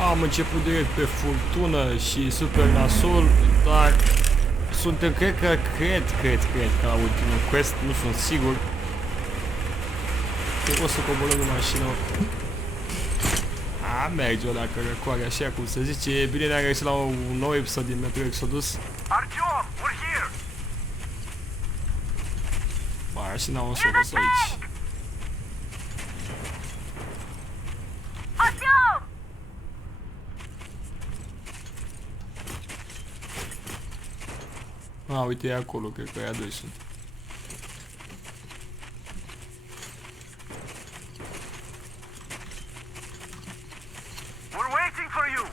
Am început direct pe furtună și super nasol, dar suntem, cred că la ultimul quest, nu sunt sigur. Că o să coborăm în mașină. Merge-o dacă răcoare, așa cum se zice. Bine ne-am găsit la un nou episod din Metro Exodus. Artyom, we're here. Mașina o să o las aici. Artyom! Uite, e acolo, cred că aia doi sunt. We're waiting for you.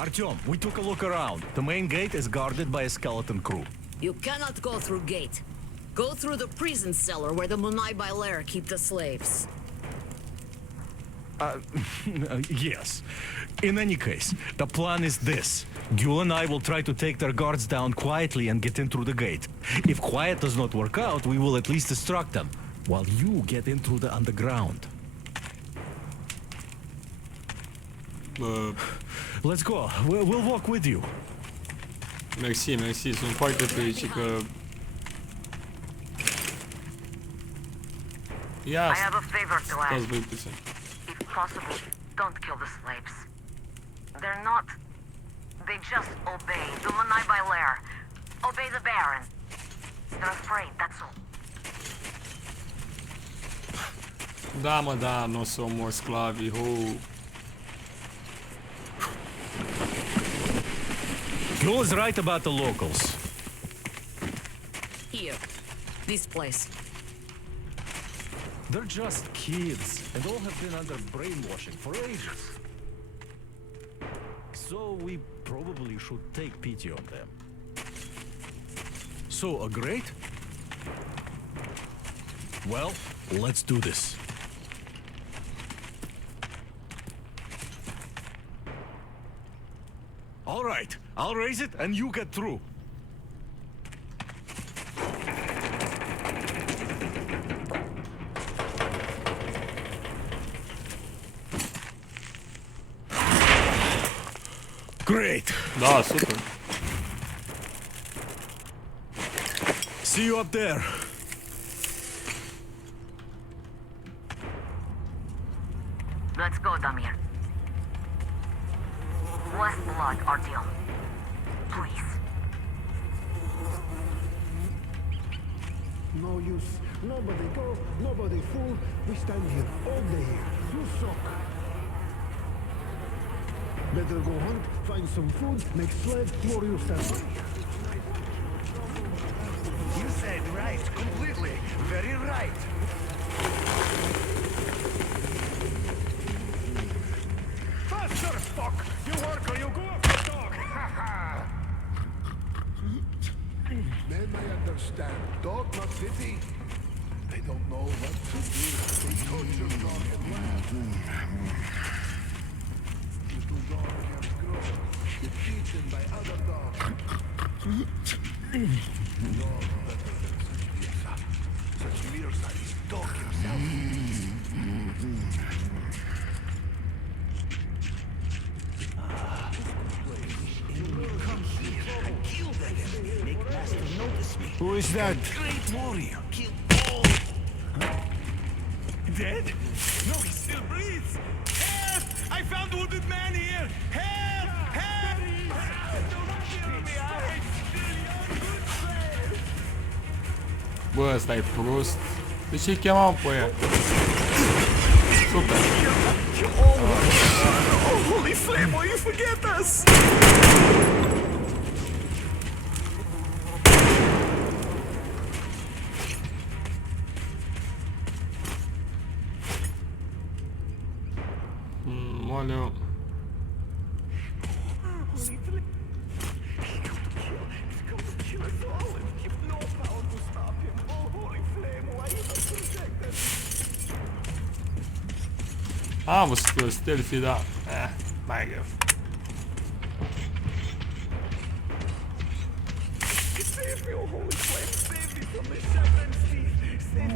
Artyom, we took a look around. The main gate is guarded by a skeleton crew. You cannot go through gate. Go through the prison cellar where the Munai Bailer keep the slaves. Yes. In any case, the plan is this. Gul and I will try to take their guards down quietly and get in through the gate. If quiet does not work out, we will at least distract them, while you get in through the underground. Let's go. We'll walk with you. Mersi, sunt foarte fericit că... Ia, I have a favor to stați ask. voi puțin. If possible, don't kill the slaves. They're not... They just obey the Munai Bailer. Obey the Baron. They're afraid, that's all. Da, mă, da, nu o să omor sclavii, Gul is right about the locals. Here. This place. They're just kids, and all have been under brainwashing for ages. So we probably should take pity on them. So, a grate? Well, let's do this. All right, I'll raise it and you get through. Great. Da, super. See you up there. Let's go, Damir. Less blood, Artyom. Please. No use. Nobody go, nobody fool. We stand here all day here. You suck. Better go hunt, find some food, make slave, more yourself. You said right, completely. Very right. Faster, fuck! You work or you go off the dog! Men may understand. Dog not pity. They don't know what to do. They torture dog and laugh. Little dog can't grow. Get eaten by other dogs. Dog better than such Mirza. Such Mirza is dog himself. Come here and kill them. Make master notice me. Who is that? Great warrior. Kill all. Dead? No, he still breathes. Help! I found wounded man here. Help! Help! Don't kill me. I'm still your good friend. Bă, ăsta e prost. De ce-i chemam pe aia? Super. Oh, holy flame, will you forget us? Olha. Am uspio stealthy, da. Mai greu. Save me, oh holy flame! Save me from this shotgun, Steve! Save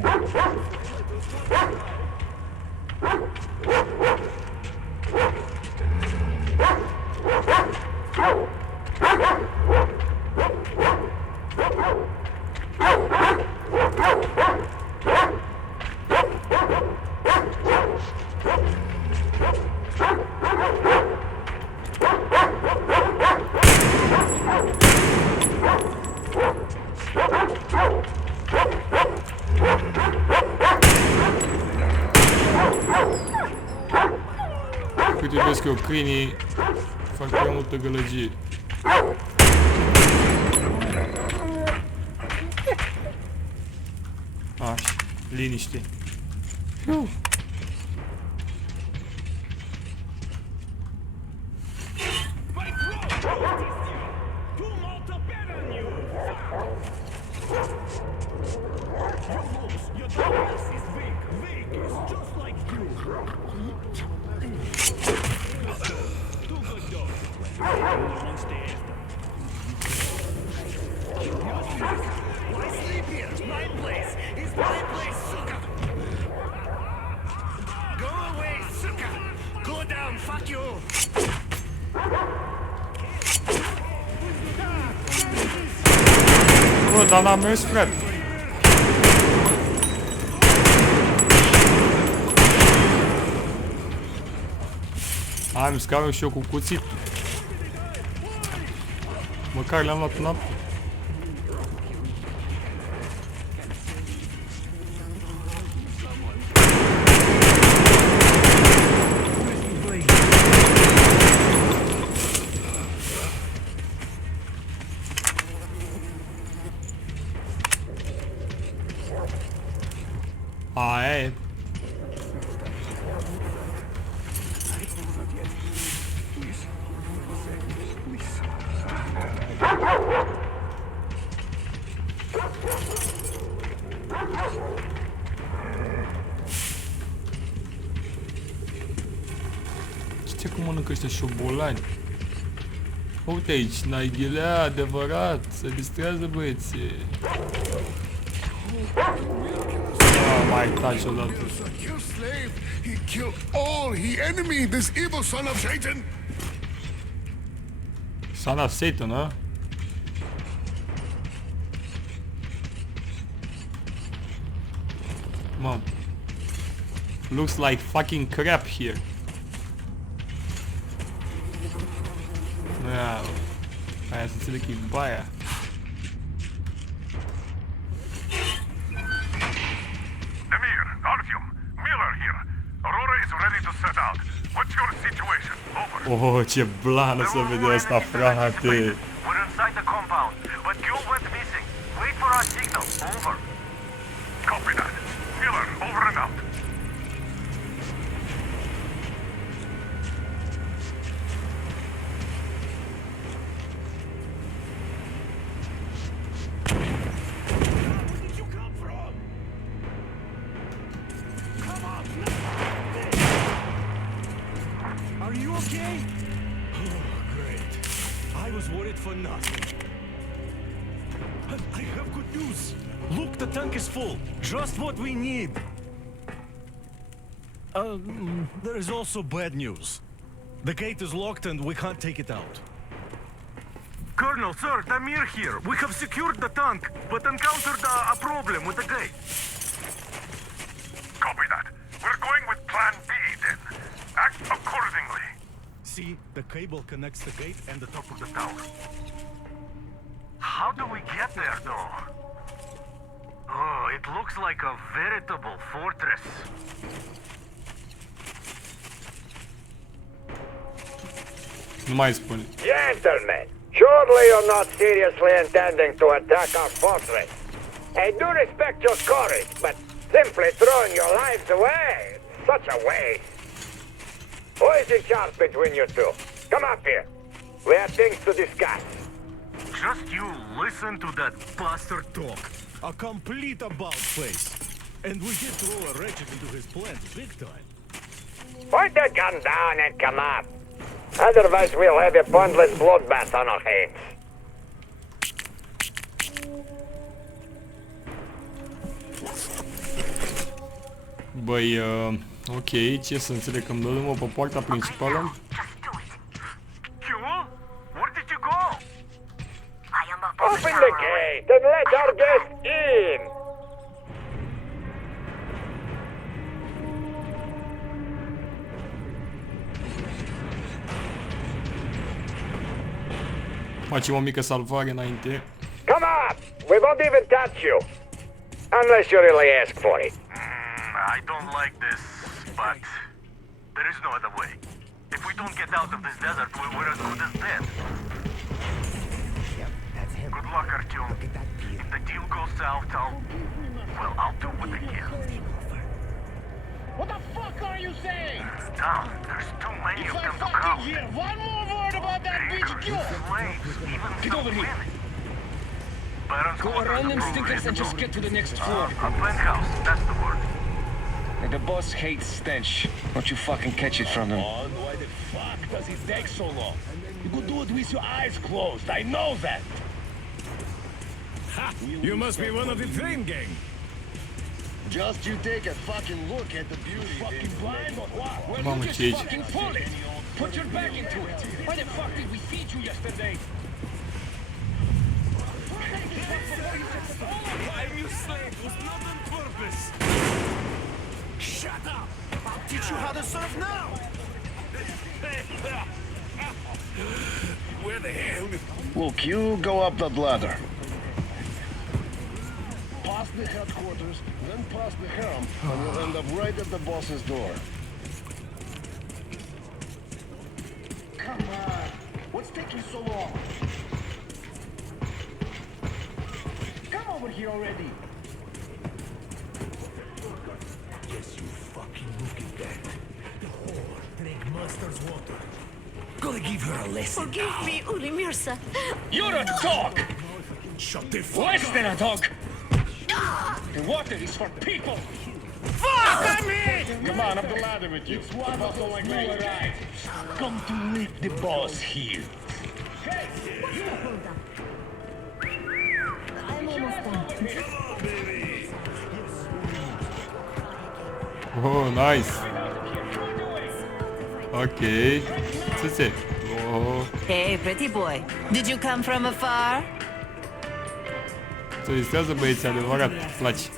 Cât iubesc eu câinii, fac prea multă gălăgie. Așa, liniște. Bă, dar n-am mers, frate. Am scară și eu cu cuțit. Măcar le-am luat înapoi. Aia e. Știi cum mănâncă ăștia șobolani? Uite aici, narghilea, adevărat, se distrează băieții. My touch odată. Kill slave. He killed all he enemy. This evil son of Satan. Son of Satan, huh? Mom. Looks like fucking crap here. Yeah. Aia să înțeleg că e baia. Artyom, Miller here. Aurora is ready to set out. What's your situation? Over. Oh, ce blană să vede asta, frate. We're inside the compound, but Gul went missing. Wait for our signal. Over. Copy that. Miller, over and out. Are you okay? Oh, great. I was worried for nothing. I have good news. Look, the tank is full. Just what we need. There is also bad news. The gate is locked and we can't take it out. Colonel, sir, Damir here. We have secured the tank, but encountered a problem with the gate. Copy that. We're going with Plan B then. Act accordingly. See, the cable connects the gate and the top of the Tower. How do we get there, though? Oh, it looks like a veritable fortress. Nu mai spune. Gentlemen, surely you're not seriously intending to attack our fortress. I do respect your courage, but simply throwing your lives away, such a waste. Who is in charge between you two? Come up here. We have things to discuss. Just you listen to that bastard talk. A complete about face. And we did throw a wretched into his plans big time. Point the gun down and come up. Otherwise we'll have a pointless bloodbath on our hands. Băi, ok, ce să înțeleg, că îmi dăm pe poarta principală? Just do it. Jewel? Where did you go? I am up on the Open tower. the gate and let our guest in! Facem o mică salvare înainte. Come up! We won't even touch you. Unless you really ask for it. I don't like this, but there is no other way. If we don't get out of this desert, we're as good as dead. Good luck, Artyom. If the deal goes south, I'll do what I can. What the fuck are you saying? Tom, there's too many If of I them to fucking count. hear one more word about that bitch, you Slaves, even Get some over here. women. Baron's go quarters around them approve stinkers it. and just get to the next floor. A penthouse, that's the word. And the boss hates stench. Don't you fucking catch it from him. Why the fuck does he take so long? You could do it with your eyes closed. I know that. Ha! You must be one of the train gang. Just you take a fucking look at the beauty. Fucking blind or what? Well, Mamă, you ce just aici? fucking pull it. Put your back into it. Why the fuck did we feed you yesterday? Why you slave was not on purpose. Shut up! I'll teach you how to surf now! Where the hell did... Look, you go up that ladder. Past the headquarters, then past the helm, and you'll end up right at the boss's door. Come on! What's taking so long? Come over here already! Yes, you fucking look at that. The whore drank monster's water. Gonna give her a lesson. Forgive me, Urimirsa. You're a dog! Shut the fuck Less up! than a dog! The water is for people! Fuck, I'm in! Come on, up the ladder with you. It's one of like you arrived. Come to meet the boss here. Hey, you! I'm almost done. Oh, nice. Ok. Ce se? Oh. Hey, pretty boy. Did you come from afar? Se distrează băieții, adevărat. Îți place.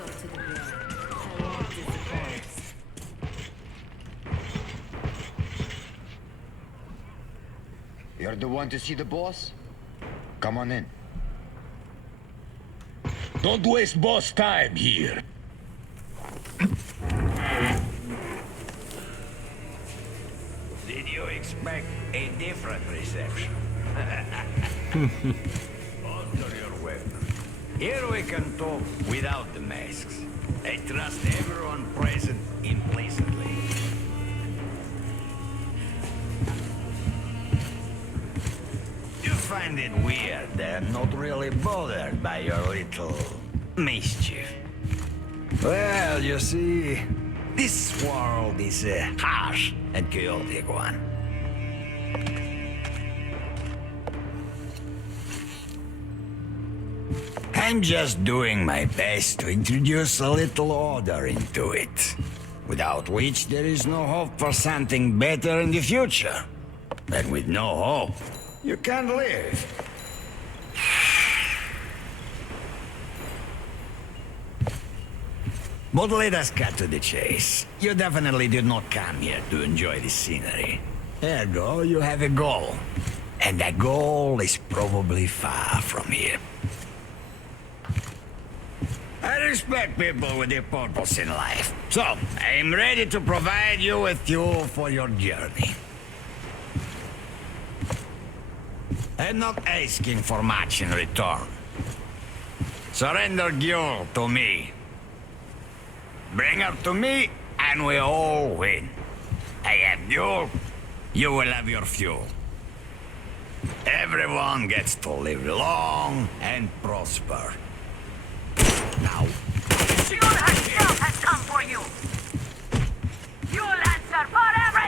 You're the one to see the boss? Come on in. Don't waste boss time here. Did you expect a different reception? Under your weapon. Here we can talk without the masks. I trust everyone present implicitly. You find it weird they're not really bothered by your little mischief. Well, you see, this world is a harsh and chaotic one. I'm just doing my best to introduce a little order into it, without which there is no hope for something better in the future. And with no hope, you can't live. But let us cut to the chase. You definitely did not come here to enjoy the scenery. Ergo, you have a goal. And that goal is probably far from here. I respect people with a purpose in life. So, I'm ready to provide you with fuel for your journey. I'm not asking for much in return. Surrender Gyul to me. Bring her to me, and we all win. I have Gyul, you will have your fuel. Everyone gets to live long and prosper. Now, Fuel herself has come for you. You'll answer for everything!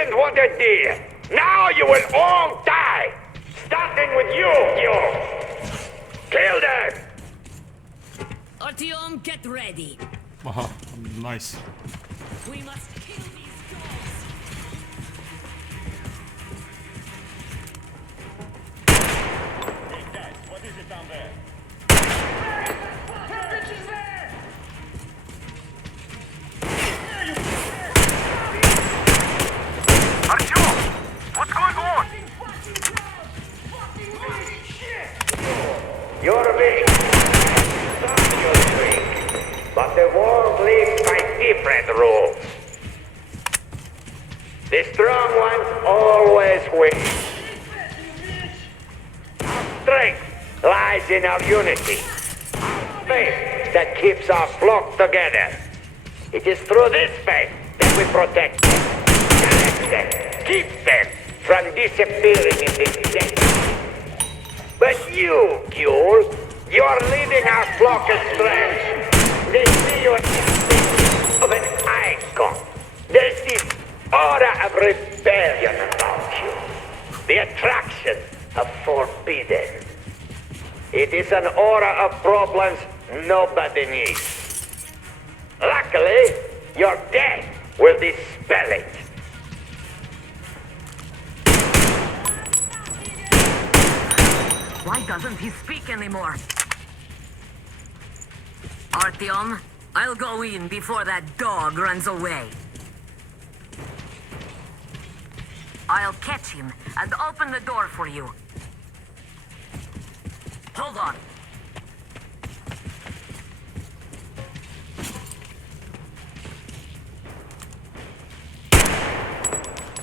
didn't want a deal. Now you will all die. Starting with you, Kill them! Artyom, get ready. Aha, nice. We must kill these dogs. What is it down there? Artyom! What's going on? You're weak. Stop your drink. But the world lives by different rules. The strong ones always win. Our strength lies in our unity. Our faith that keeps our flock together. It is through this faith that we protect them, direct them, keep them from disappearing in this desert. But you, Gule, you're leading our flock astray. They see you as something of an icon. There's this aura of rebellion about you. The attraction of forbidden. It is an aura of problems nobody needs. Luckily, your death will dispel it. Why doesn't he speak anymore? Artyom, I'll go in before that dog runs away. I'll catch him and open the door for you. Hold on.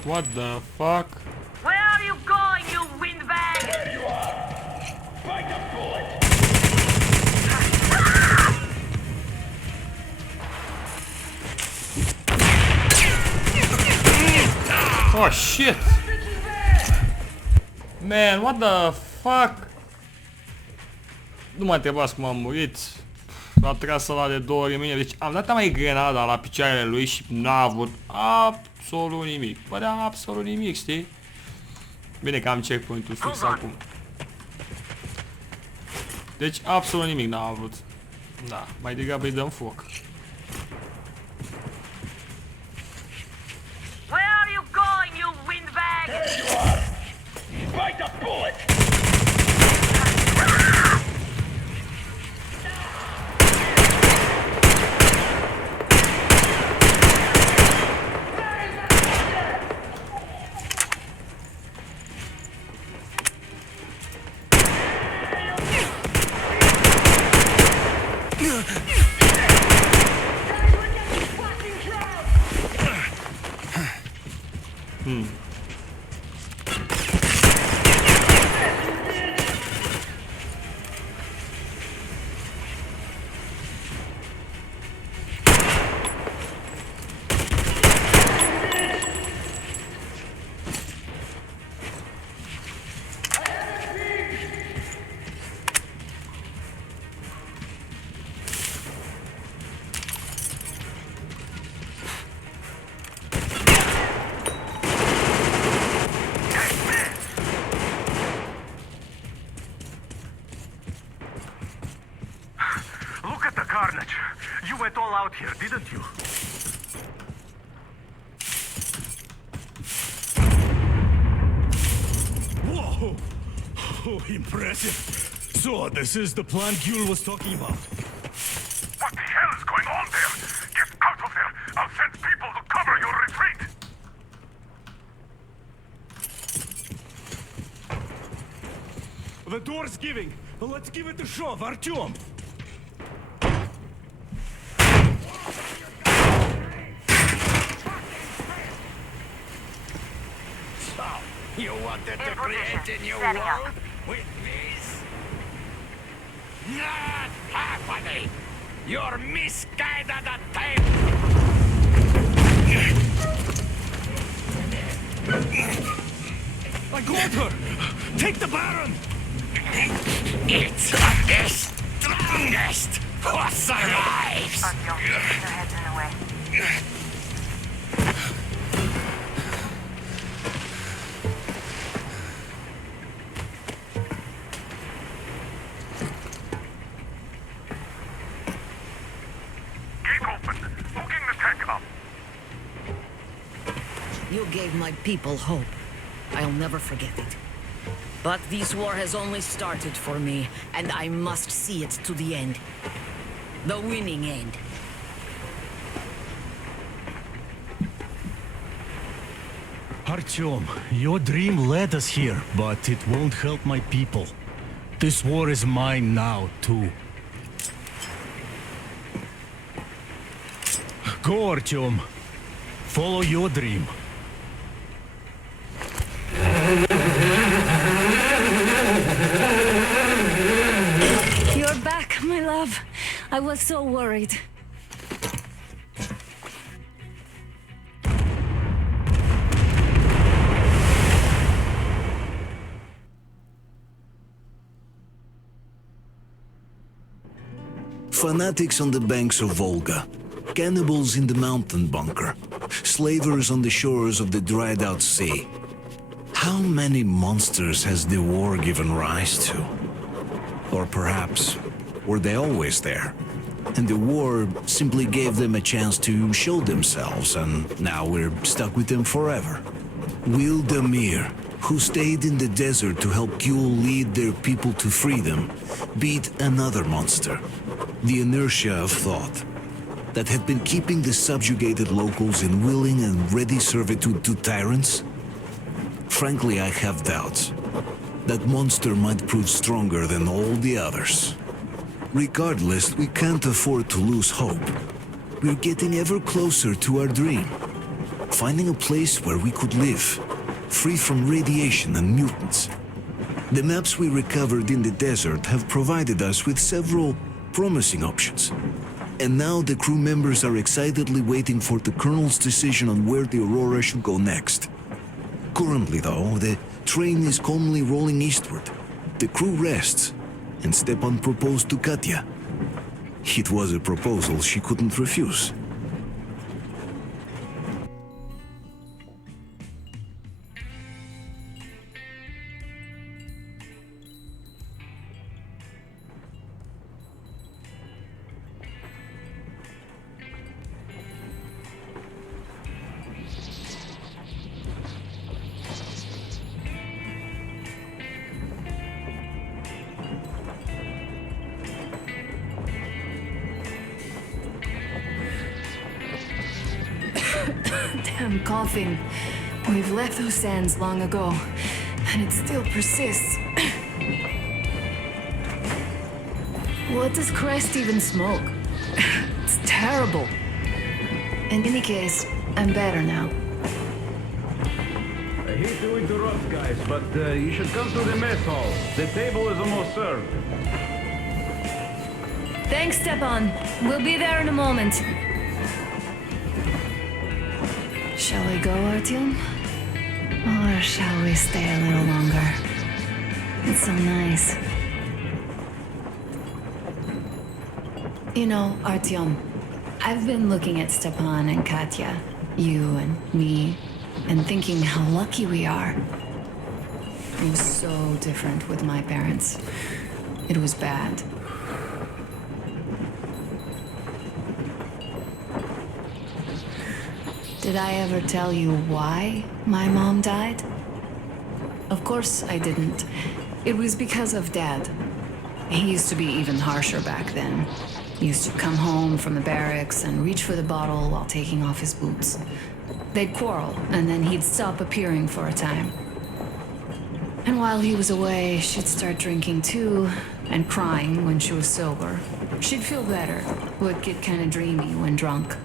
What the fuck? Where are you going, you windbag? There you are! Bite the bullet! Oh shit! Man, what the fuck? Nu mai trebuia să m-am murit. A tras ăla de 2 ori în mine, deci am dat mai grenada la picioarele lui și n-a avut absolut nimic. Părea absolut nimic, știi? Bine că am checkpoint-ul fix acum. Deci absolut nimic n-a avut. Da, mai degrabă îi dăm foc. Where are you going, you windbag? There you are! Bite the bullet! Look at the carnage. You went all out here, didn't you? Whoa! Oh, impressive. So, this is the plant Gule was talking about. What the hell is going on there? Get out of there! I'll send people to cover your retreat! The door's giving. Let's give it a shove, Artyom. So, you wanted to In create position. a new Setting up. world with this? Not happening! You're misguided attempt! I got her! Take the Baron! It's the strongest who survives! Artyom, your head's in the way. gave my people hope. I'll never forget it. But this war has only started for me, and I must see it to the end. The winning end. Artyom, your dream led us here, but it won't help my people. This war is mine now, too. Go, Artyom. Follow your dream. You're back, my love. I was so worried. Fanatics on the banks of Volga, cannibals in the mountain bunker, slavers on the shores of the dried-out sea. How many monsters has the war given rise to? Or perhaps, were they always there? And the war simply gave them a chance to show themselves, and now we're stuck with them forever. Will Damir, who stayed in the desert to help Gül lead their people to freedom, beat another monster? The inertia of thought that had been keeping the subjugated locals in willing and ready servitude to tyrants? Frankly, I have doubts. That monster might prove stronger than all the others. Regardless, we can't afford to lose hope. We're getting ever closer to our dream. Finding a place where we could live, free from radiation and mutants. The maps we recovered in the desert have provided us with several promising options. And now the crew members are excitedly waiting for the Colonel's decision on where the Aurora should go next. Currently, though, the train is calmly rolling eastward. The crew rests, and Stepan proposed to Katya. It was a proposal she couldn't refuse. Damn coughing. We've left those sands long ago, and it still persists. What does Crest even smoke? It's terrible. In any case, I'm better now. I hate to interrupt, guys, but you should come to the mess hall. The table is almost served. Thanks, Stepan. We'll be there in a moment. Shall we go, Artyom? Or shall we stay a little longer? It's so nice. You know, Artyom, I've been looking at Stepan and Katya, you and me, and thinking how lucky we are. It was so different with my parents. It was bad. Did I ever tell you why my mom died? Of course I didn't. It was because of Dad. He used to be even harsher back then. He used to come home from the barracks and reach for the bottle while taking off his boots. They'd quarrel, and then he'd stop appearing for a time. And while he was away, she'd start drinking too, and crying when she was sober. She'd feel better, would get kind of dreamy when drunk.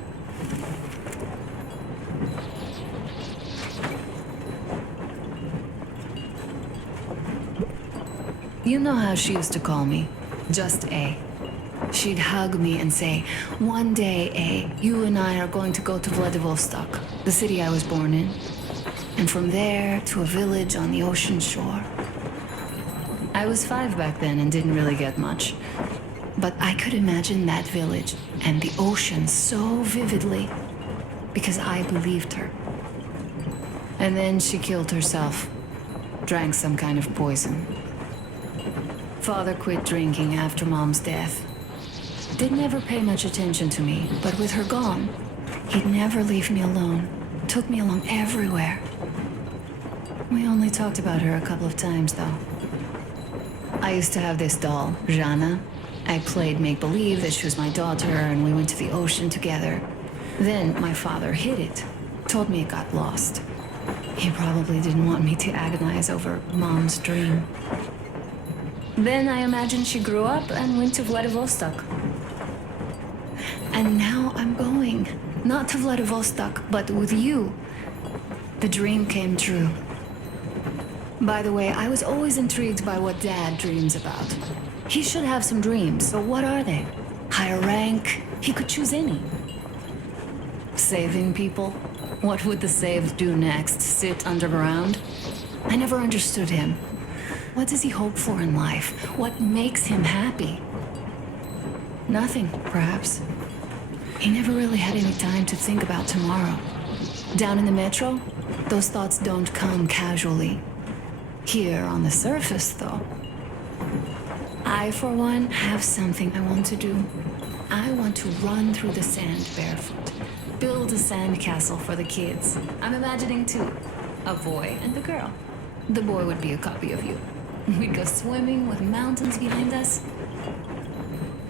You know how she used to call me? Just A. She'd hug me and say, "One day, A, you and I are going to go to Vladivostok, the city I was born in. And from there to a village on the ocean shore." I was 5 back then and didn't really get much. But I could imagine that village and the ocean so vividly because I believed her. And then she killed herself. Drank some kind of poison. Father quit drinking after Mom's death. Didn't ever pay much attention to me, but with her gone, he'd never leave me alone took me along everywhere. We only talked about her a couple of times, though. I used to have this doll, Jana. I played make-believe that she was my daughter, and we went to the ocean together. Then my father hid it, told me it got lost. He probably didn't want me to agonize over Mom's dream. Then I imagine she grew up and went to Vladivostok. And now I'm going. Not to Vladivostok, but with you. The dream came true. By the way, I was always intrigued by what Dad dreams about. He should have some dreams, so what are they? Higher rank? He could choose any. Saving people? What would the saved do next? Sit underground? I never understood him. What does he hope for in life? What makes him happy? Nothing, perhaps. He never really had any time to think about tomorrow. Down in the metro, those thoughts don't come casually. Here on the surface, though. I, for one, have something I want to do. I want to run through the sand barefoot. Build a sandcastle for the kids. I'm imagining two. A boy and a girl. The boy would be a copy of you. We'd go swimming with mountains behind us.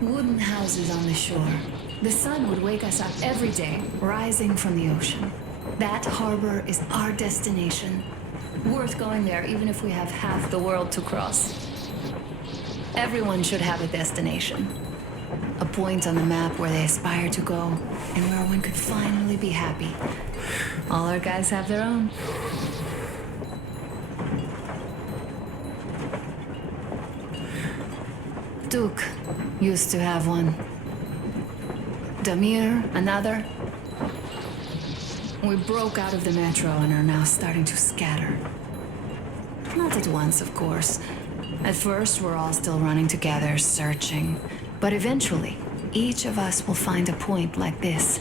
Wooden houses on the shore. The sun would wake us up every day, rising from the ocean. That harbor is our destination. Worth going there, even if we have half the world to cross. Everyone should have a destination. A point on the map where they aspire to go, and where one could finally be happy. All our guys have their own. Duke used to have one. Damir, another. We broke out of the metro and are now starting to scatter. Not at once, of course. At first, we're all still running together, searching. But eventually, each of us will find a point like this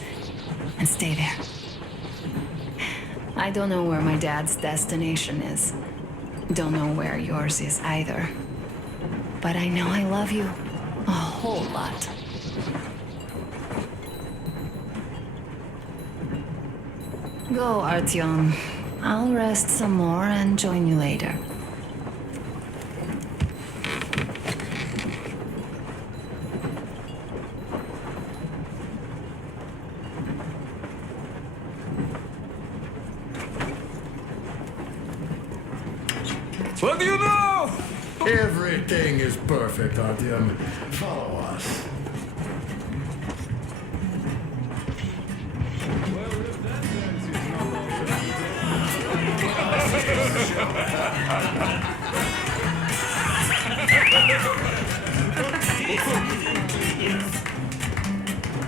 and stay there. I don't know where my dad's destination is. Don't know where yours is either. But I know I love you a whole lot. Go, Artyom. I'll rest some more and join you later. What do you know? Everything is perfect, Artyom. Follow us.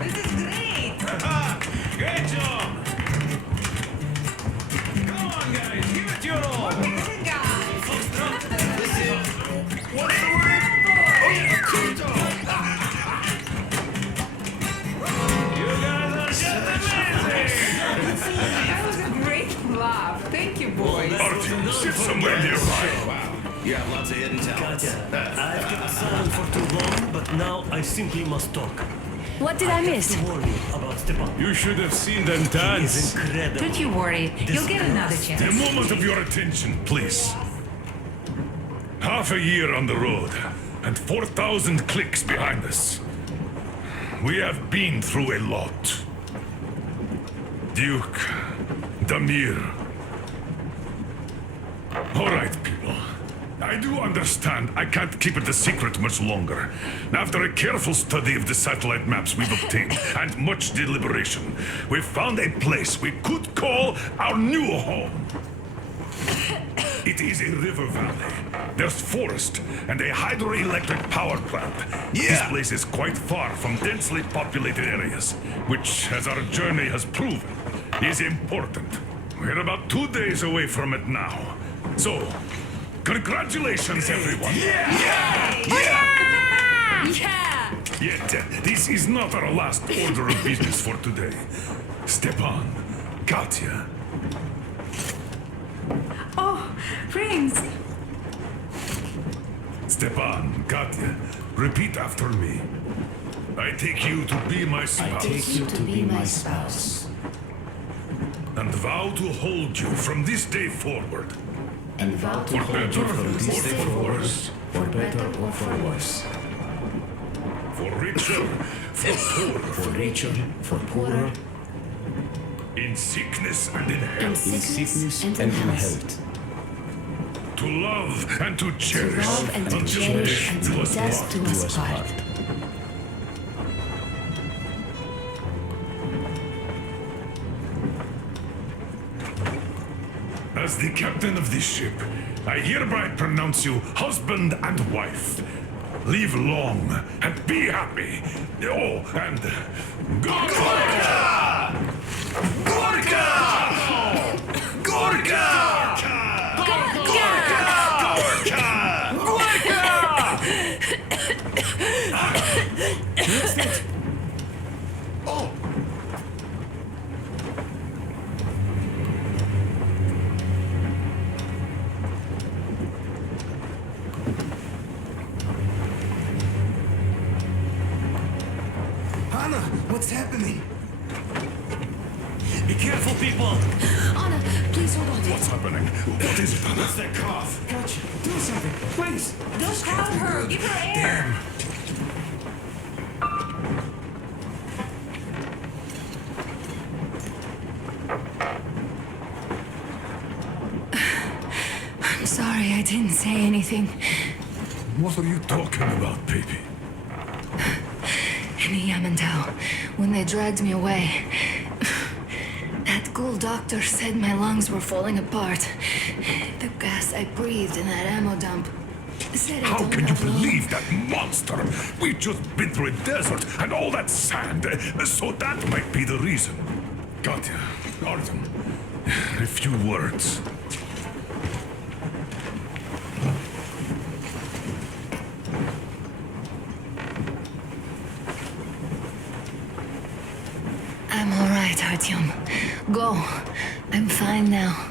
This is great! Great job! Come on, guys, give it your all! What's the word? You guys are just amazing! That was a great laugh. Thank you, boys. Artyom, sit somewhere nearby. Wow. You have lots of hidden talents. Katya, I've kept silent for too long, but now I simply must talk. What did I miss? To warn you about Stepan. You should have seen them dance. He's incredible. Don't you worry. You'll get another chance. A moment of your attention, please. Half a year on the road, and 4,000 clicks behind us. We have been through a lot. Duke, Damir. All right, people. I do understand I can't keep it a secret much longer. After a careful study of the satellite maps we've obtained, and much deliberation, we've found a place we could call our new home. It is a river valley. There's forest and a hydroelectric power plant. This place is quite far from densely populated areas, which, as our journey has proven, is important. We're about 2 days away from it now. So, congratulations, everyone! Yet, this is not our last order of business for today. Stepan, Katya. Oh, Prince! Stepan, Katya, repeat after me. I take you to be my spouse. I take you to be my spouse. and vow to hold you from this day forward. And vow to For hold better you from this or day for forward, worse. for better or for worse. For richer, for poorer. For richer, for poorer. In sickness and in In health. sickness and in health. To love and to To cherish. love and to until cherish until us death part. do us part. As the captain of this ship, I hereby pronounce you husband and wife. Live long and be happy. Oh, and Gorka! Gorka! Gorka! Oh! Anna, what's happening? Be careful, people! Anna, please hold on. What's happening? What is it, Anna? What's that cough? Gotcha. Do something, please. Don't crowd her. Give her air. I'm sorry I didn't say anything. What are you talking about, baby? In Yamantau, when they dragged me away, that ghoul doctor said my lungs were falling apart. The gas I breathed in that ammo dump said I How don't can you have lung. believe that monster? We've just been through a desert and all that sand, so that might be the reason. Katya, Artyom, a few words. I'm all right, Artyom. Go. I'm fine now.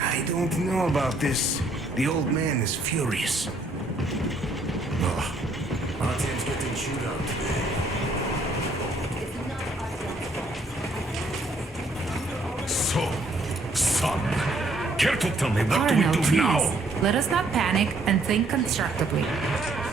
I don't know about this. The old man is furious. Oh, Artyom's getting chewed out today. So, son, care to tell me what Arno, do we do please. now? Let us not panic and think constructively.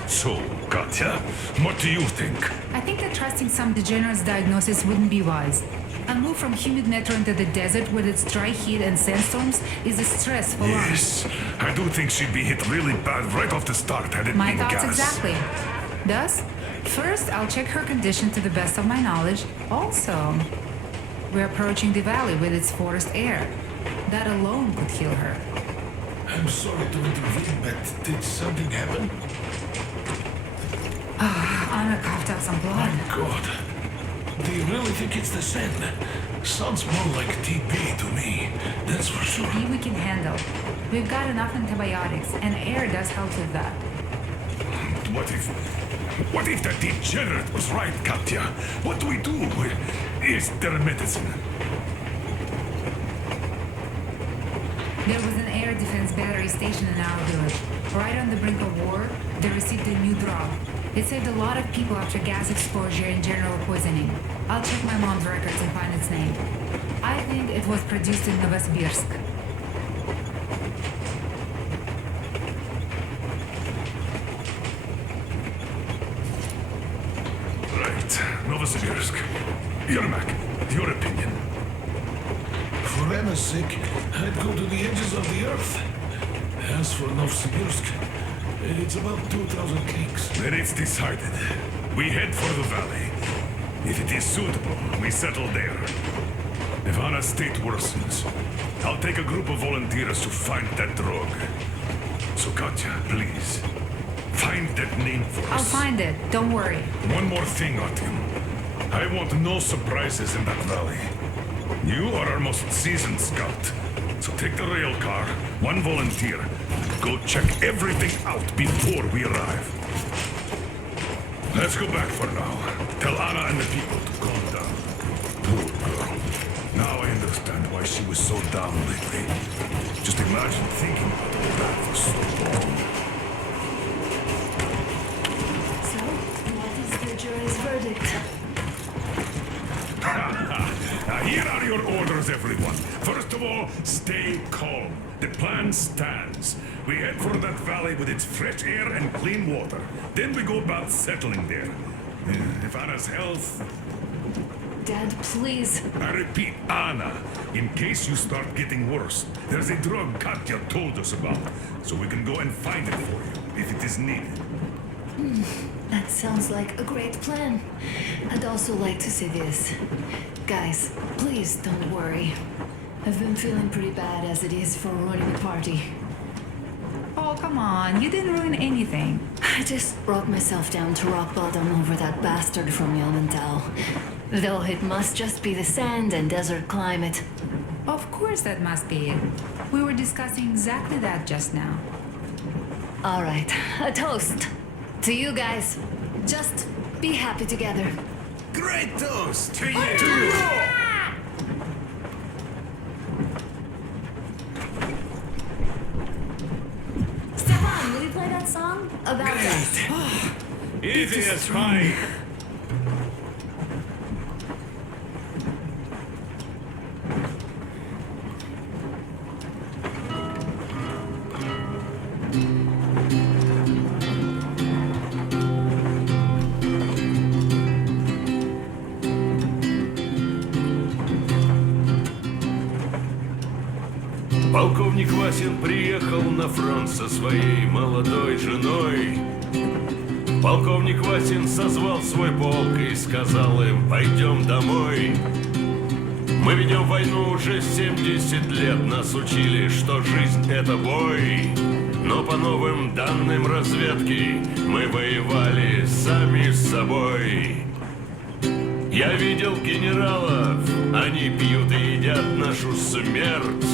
So, Katya, what do you think? I think that trusting some degenerate's diagnosis wouldn't be wise. A move from humid metro into the desert with its dry heat and sandstorms is a stress for lungs. Yes, I do think she'd be hit really bad right off the start had it My been thoughts gas. exactly. Thus, first I'll check her condition to the best of my knowledge. Also, we're approaching the valley with its forest air. That alone could heal her. I'm sorry to intervene, but did something happen? Anna coughed out some blood. God. Do you really think it's the sand? Sounds more like TB to me, that's for sure. TB we can handle. We've got enough antibiotics, and air does help with that. What if that degenerate was right, Katya? What do we do? Is there a medicine? There was an air defense battery station in our village. Right on the brink of war, they received a new drug. It saved a lot of people after gas exposure and general poisoning. I'll check my mom's records and find its name. I think it was produced in Novosibirsk. Right, Novosibirsk. Yermak, your opinion. For Anna's sake, I'd go to the edges of the earth. As for Novosibirsk, it's about 2,000 clicks. Then it's decided. We head for the valley. If it is suitable, we settle there. If Anna's state worsens, I'll take a group of volunteers to find that drug. So Katya, please, find that name for us. I'll find it, don't worry. One more thing, Artyom. I want no surprises in that valley. You are our most seasoned scout. So take the rail car, one volunteer. Go check everything out before we arrive. Let's go back for now. Tell Anna and the people to calm down. Poor girl. Now I understand why she was so down lately. Just imagine thinking about all that for so long. So, jury's verdict. Now here are your orders, everyone. First of all, stay calm. The plan stands. We head for that valley with its fresh air and clean water. Then we go about settling there. If Anna's health... Dad, please. I repeat, Anna, in case you start getting worse, there's a drug Katya told us about, so we can go and find it for you, if it is needed. That sounds like a great plan. I'd also like to say this. Guys, please don't worry. I've been feeling pretty bad as it is for ruining the party. Oh, come on. You didn't ruin anything. I just brought myself down to rock bottom over that bastard from Yelmental. Though it must just be the sand and desert climate. Of course that must be it. We were discussing exactly that just now. All right, a toast. To you guys. Just be happy together. Great toast! To you! Stefan, will you play that song? About us. Easy as pie. Полковник Васин приехал на фронт со своей молодой женой. Полковник Васин созвал свой полк и сказал им: пойдем домой. Мы ведем войну уже 70 лет, нас учили, что жизнь это бой. Но по новым данным разведки мы воевали сами с собой. Я видел генералов, они пьют и едят нашу смерть.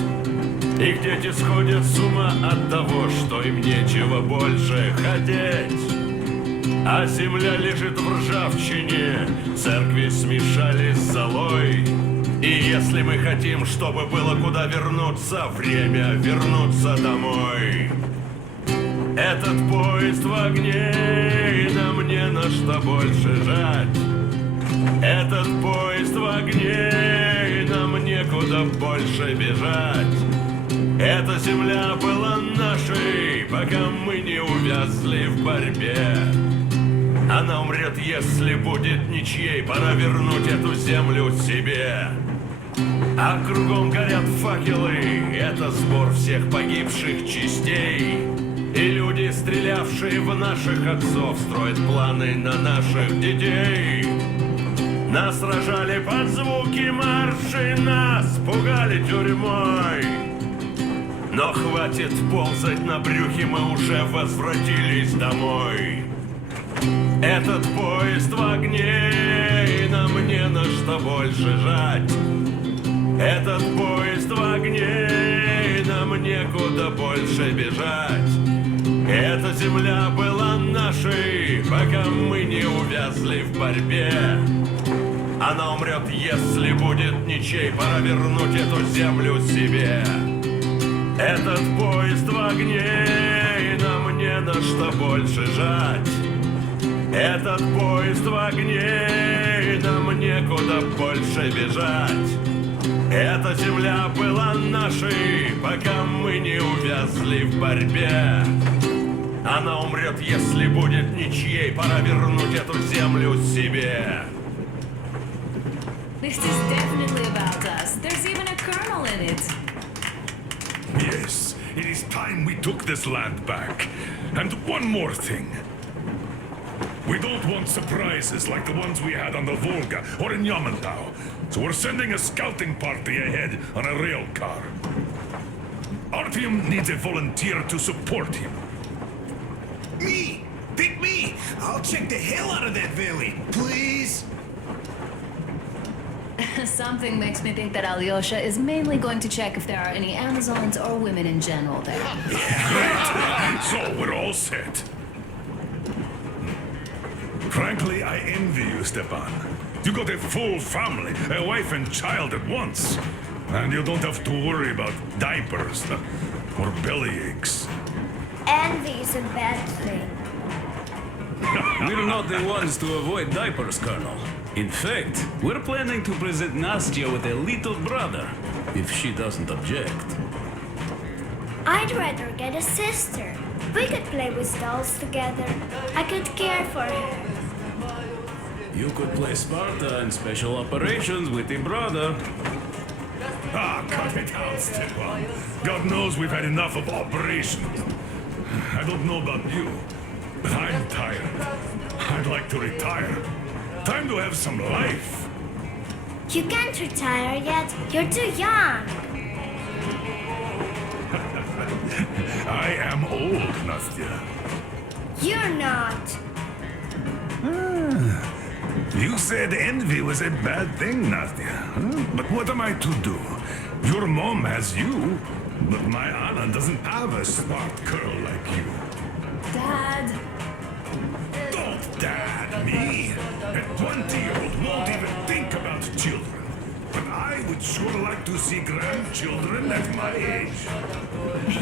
Их дети сходят с ума от того, что им нечего больше хотеть. А земля лежит в ржавчине, церкви смешали с золой. И если мы хотим, чтобы было куда вернуться, время вернуться домой. Этот поезд в огне, и нам не на что больше жать. Этот поезд в огне, и нам некуда больше бежать. Эта земля была нашей, пока мы не увязли в борьбе. Она умрет, если будет ничьей, пора вернуть эту землю себе. А кругом горят факелы, это сбор всех погибших частей. И люди, стрелявшие в наших отцов, строят планы на наших детей. Нас сражали под звуки маршей, нас пугали тюрьмой. Но хватит ползать на брюхе, мы уже возвратились домой. Этот поезд в огне, и нам не на что больше жать. Этот поезд в огне, и нам некуда больше бежать. Эта земля была нашей, пока мы не увязли в борьбе. Она умрет, если будет ничей, пора вернуть эту землю себе. Этот поезд в огне, и нам не на что больше жать. Этот поезд в огне, и нам некуда больше бежать. Эта земля была нашей, пока мы не увязли в борьбе. Она умрет, если будет ничьей, пора вернуть эту землю себе. This is definitely about us. There's even a colonel in it. Yes, it is time we took this land back. And one more thing. We don't want surprises like the ones we had on the Volga or in Yamantau. So we're sending a scouting party ahead on a rail car. Artyom needs a volunteer to support him. Me! Pick me! I'll check the hell out of that valley, please! Something makes me think that Alyosha is mainly going to check if there are any Amazons or women in general there. Great! So we're all set. Frankly, I envy you, Stepan. You got a full family, a wife and child at once. And you don't have to worry about diapers or belly aches. Envy is a bad thing. We're not the ones to avoid diapers, Colonel. In fact, we're planning to present Nastya with a little brother, if she doesn't object. I'd rather get a sister. We could play with dolls together. I could care for her. You could play Sparta and special operations with your brother. Ah, cut it out, Stepan. God knows we've had enough of operations. I don't know about you, but I'm tired. I'd like to retire. Time to have some life. You can't retire yet. You're too young. I am old, Nastya. You're not. You said envy was a bad thing, Nastya. But what am I to do? Your mom has you, but my Anna doesn't have a smart girl like you. Dad. Don't dad me. A 20-year-old won't even think about children. But I would sure like to see grandchildren at my age.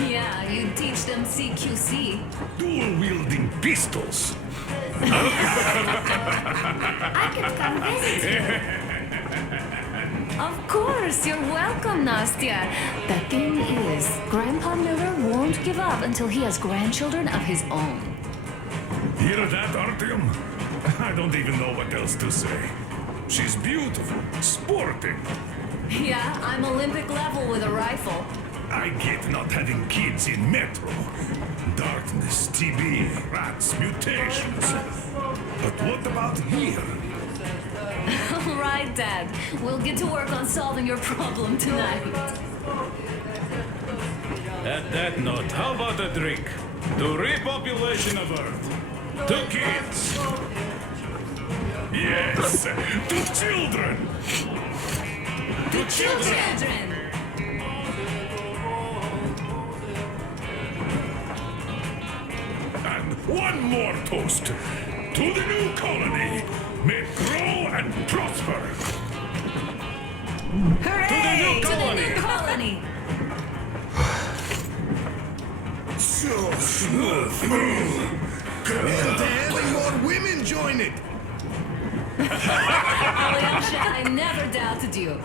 Yeah, you teach them CQC. Dual-wielding pistols. I could come visit you. Of course, you're welcome, Nastya. The thing is, Grandpa Miller won't give up until he has grandchildren of his own. Hear that, Artyom? I don't even know what else to say. She's beautiful, sporting. Yeah, I'm Olympic level with a rifle. I get not having kids in Metro. Darkness, TB, rats, mutations. But what about here? All right, Dad. We'll get to work on solving your problem tonight. At that note, how about a drink? To repopulation of Earth. To kids. Yes, to children. To children. And one more toast. To the new colony. May it grow and prosper. Hooray! To the new colony. So smooth. And having more women join it. Alyosha, I never doubted you.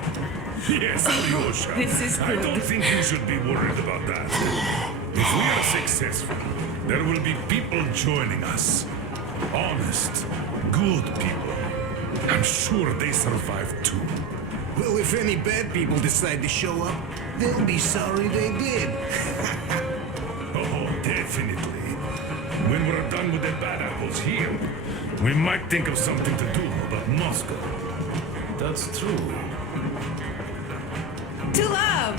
Yes, Alyosha. This is I good. don't think you should be worried about that. If we are successful, there will be people joining us. Honest, good people. I'm sure they survive too. Well, if any bad people decide to show up, they'll be sorry they did. Oh, definitely. When we're done with the bad apples here, we might think of something to do about Moscow. That's true. To love.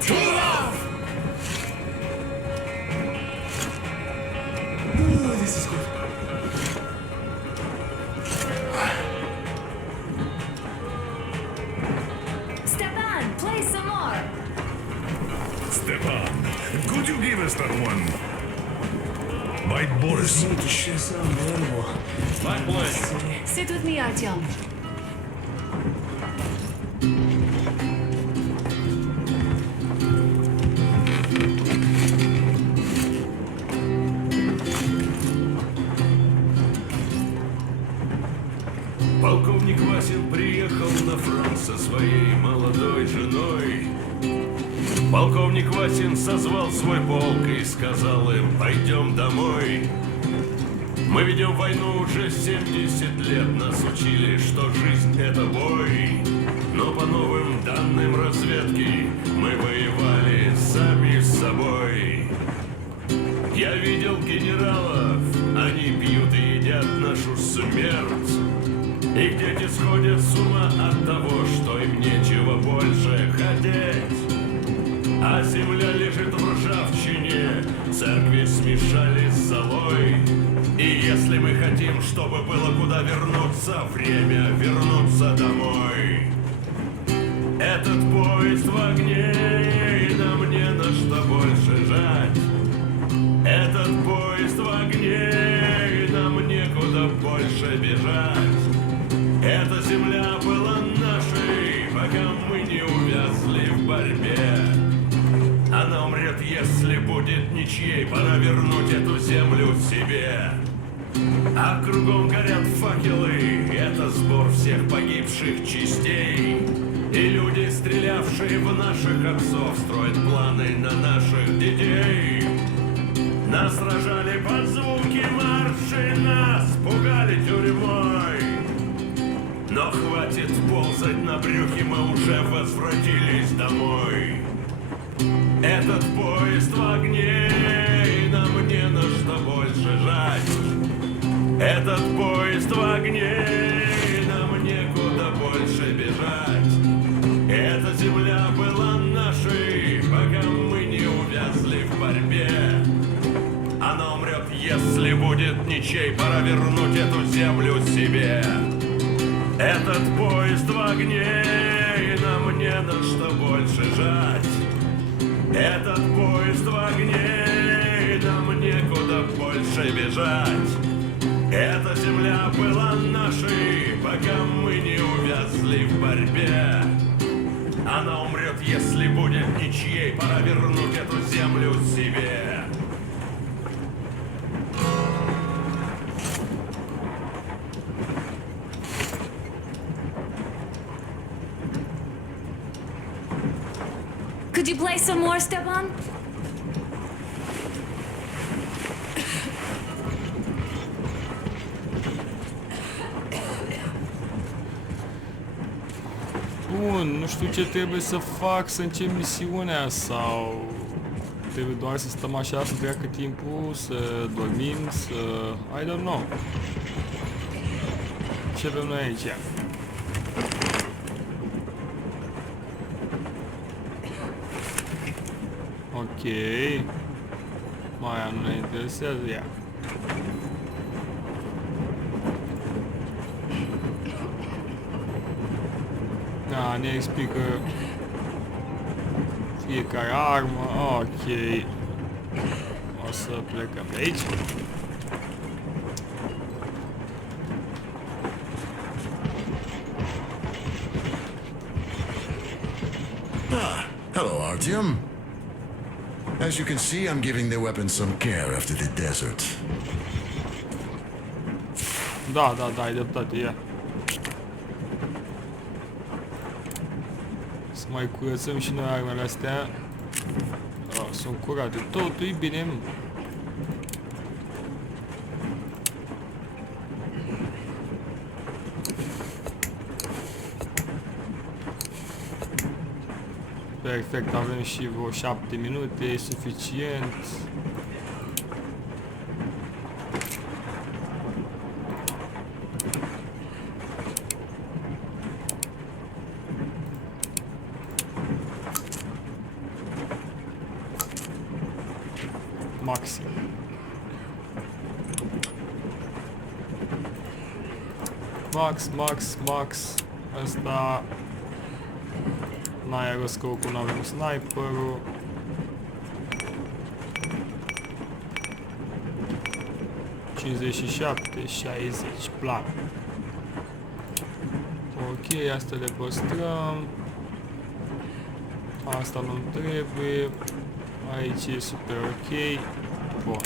To love. Ooh, this is good. Stepan, play some more. Stepan, could you give us that one? By Boris. My pleasure. Sit with me, Artyom. Полковник Васин приехал на фронт со своей молодой женой. Полковник Васин созвал свой полк и сказал им: пойдем домой. Мы ведем войну уже 70 лет, нас учили, что жизнь это бой. Но по новым данным разведки мы воевали сами с собой. Я видел генералов, они пьют и едят нашу смерть. Их дети сходят с ума от того, что им нечего больше хотеть. А земля лежит в ржавчине, церкви смешались с золой. И если мы хотим, чтобы было куда вернуться, время вернуться домой. Этот поезд в огне, и нам не на что больше жать. Этот поезд в огне, и нам некуда больше бежать. Эта земля была нашей, пока мы не увязли в борьбе. Она умрет, если будет ничьей, пора вернуть эту землю себе. А кругом горят факелы. Это сбор всех погибших частей. И люди, стрелявшие в наших отцов, строят планы на наших детей. Нас сражали под звуки маршей, нас пугали тюрьмой. Но хватит ползать на брюхе, мы уже возвратились домой. Этот поезд в огне, и нам не на что больше жать. Этот поезд в огне, и нам некуда больше бежать. Эта земля была нашей, пока мы не увязли в борьбе. Она умрет, если будет ничей, пора вернуть эту землю себе. Этот поезд в огне, и нам не на что больше жать. Этот поезд в огне, и нам некуда больше бежать. Эта земля была нашей, пока мы не увязли в борьбе. Она умрет, если будет ничьей, пора вернуть эту землю себе. Could you play some more, Stepan? Bun, nu știu ce trebuie să fac, să încep misiunea sau trebuie doar să stăm așa, să treacă timpul, să dormim, să... I don't know. Ce avem noi aici? Ok. Mai nu ne interesează ea. Da, ne explică fiecare armă. Ok. O să plecăm de aici. Hello, Artyom. As you can see, I'm giving the weapons some care after the desert. Da, ai dreptate, ia. Să mai curățăm și noi armele astea. Sunt curate. Totul e bine. Perfect, avem și vreo 7 minute, e suficient. Maxim. Max. Asta... N-ai răscocul, n-avem sniperul. ...57, 60, plan. Ok, asta le păstrăm. Asta nu trebuie. Aici e super ok. Bun.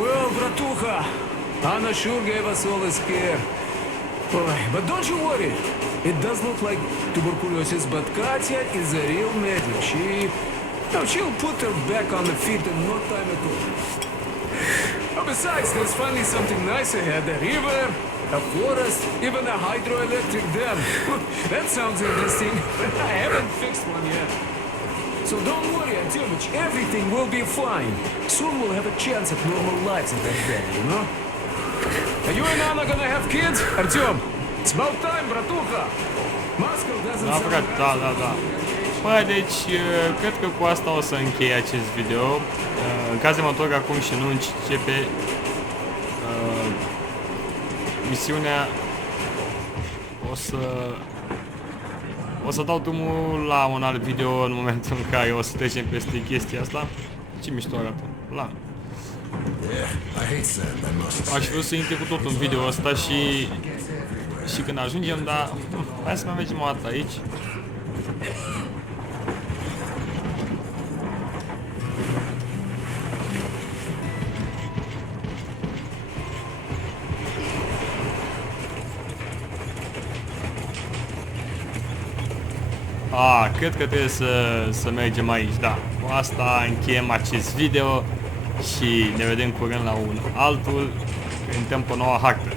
Well, bratucha, Anna sure gave us all a scare. But don't you worry. It does look like tuberculosis, but Katya is a real medic. She'll put her back on the feet in no time at all. Besides, there's finally something nice ahead. A river, a forest, even a hydroelectric dam. That sounds interesting. I haven't fixed one yet. So don't worry, Artyomich, everything will be fine. Soon we'll have a chance at normal lives in that bed, you know? Are you and Anna gonna have kids? Artyom, it's about time, bratucha! Moscow doesn't Da, sound frate, da, da, da. Bă, deci, cred că cu asta o să închei acest video. În caz de mă întorc acum și nu începe misiunea, o să dau drumul la un alt video în momentul în care o să trecem peste chestia asta. Ce mișto arată. La. Aș vrea să intre cu tot în video ăsta și când ajungem, dar hai să mai mergem o dată aici. Cred că trebuie să mergem aici, da. Cu asta încheiem acest video și ne vedem curând la un altul, prin tempo nouă hartă.